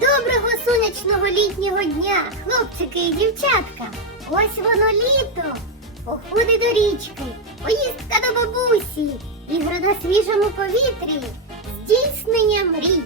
Доброго сонячного літнього дня, хлопчики і дівчатка. Ось воно літо. Походи до річки, поїздка до бабусі, ігри на свіжому повітрі, здійснення мрій.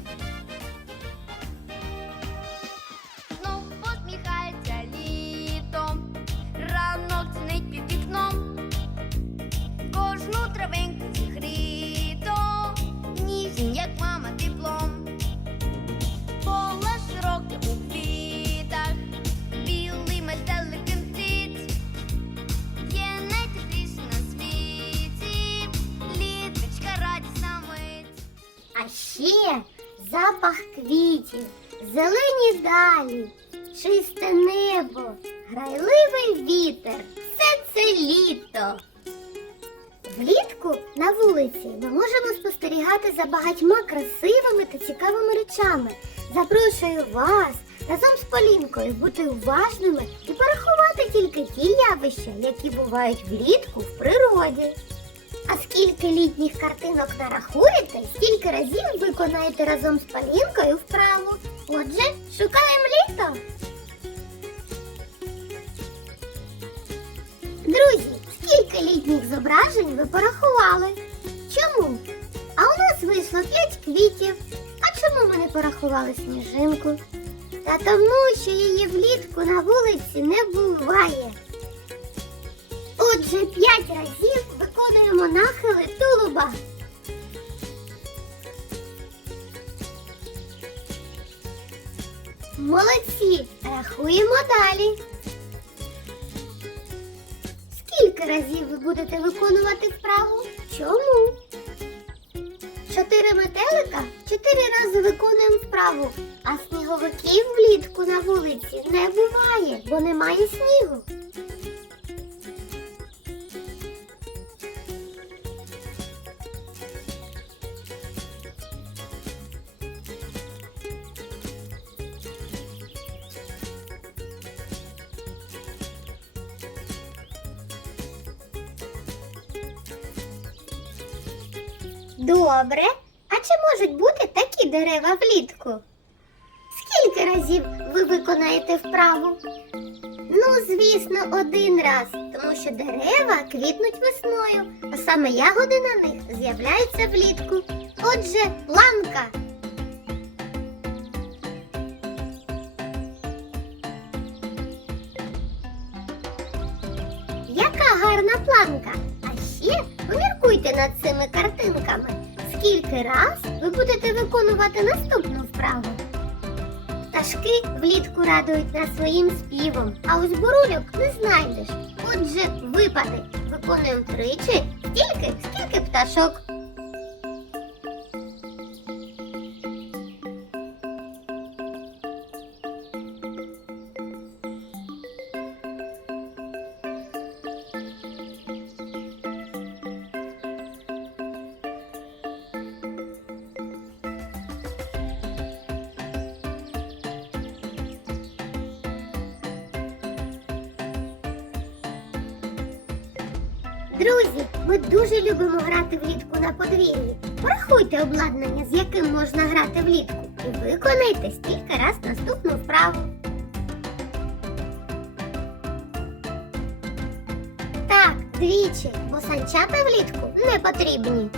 Ще запах квітів, зелені далі, чисте небо, грайливий вітер. Все це літо. Влітку на вулиці ми можемо спостерігати за багатьма красивими та цікавими речами. Запрошую вас разом з Полінкою бути уважними і порахувати тільки ті явища, які бувають влітку в природі. А скільки літніх картинок нарахуєте, стільки разів виконаєте разом з Полінкою вправу. Отже, шукаємо літо. Друзі, скільки літніх зображень ви порахували? Чому? А у нас вийшло 5 квітів. А чому ми не порахували сніжинку? Та тому, що її влітку на вулиці не буває. Отже, п'ять разів виконуємо нахили тулуба. Молодці! Рахуємо далі. Скільки разів ви будете виконувати вправу? Чому? Чотири метелика чотири рази виконуємо вправу, а сніговиків влітку на вулиці не буває, бо немає снігу. Добре. А чи можуть бути такі дерева влітку? Скільки разів ви виконаєте вправу? Ну, звісно, один раз, тому що дерева квітнуть весною, а саме ягоди на них з'являються влітку. Отже, ланка. Яка гарна планка! Ще поміркуйте над цими картинками. Скільки раз ви будете виконувати наступну вправу? Пташки влітку радують нас своїм співом, а ось бурульок не знайдеш. Отже, випади. Виконуємо тричі стільки, скільки пташок. Друзі, ми дуже любимо грати влітку на подвір'ї. Порахуйте обладнання, з яким можна грати влітку, і виконайте стільки раз наступну вправу. Так, двічі, бо санчата влітку не потрібні.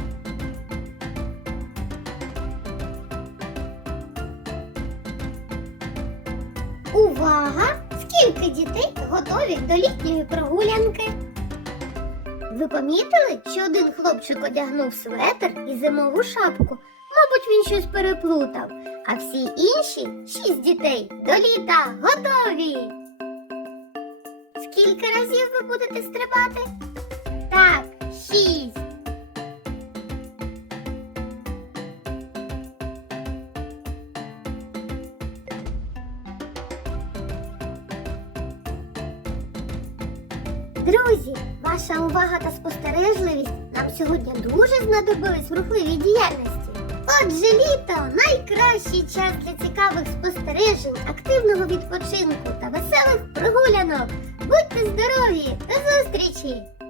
Увага! Скільки дітей готові до літньої прогулянки? Ви помітили, що один хлопчик одягнув светр і зимову шапку? Мабуть, він щось переплутав. А всі інші шість дітей до літа готові. Скільки разів ви будете стрибати? Так, шість. Друзі, ваша увага та спостережливість нам сьогодні дуже знадобились в рухливій діяльності. Отже, літо найкращий час для цікавих спостережень, активного відпочинку та веселих прогулянок. Будьте здорові! До зустрічі!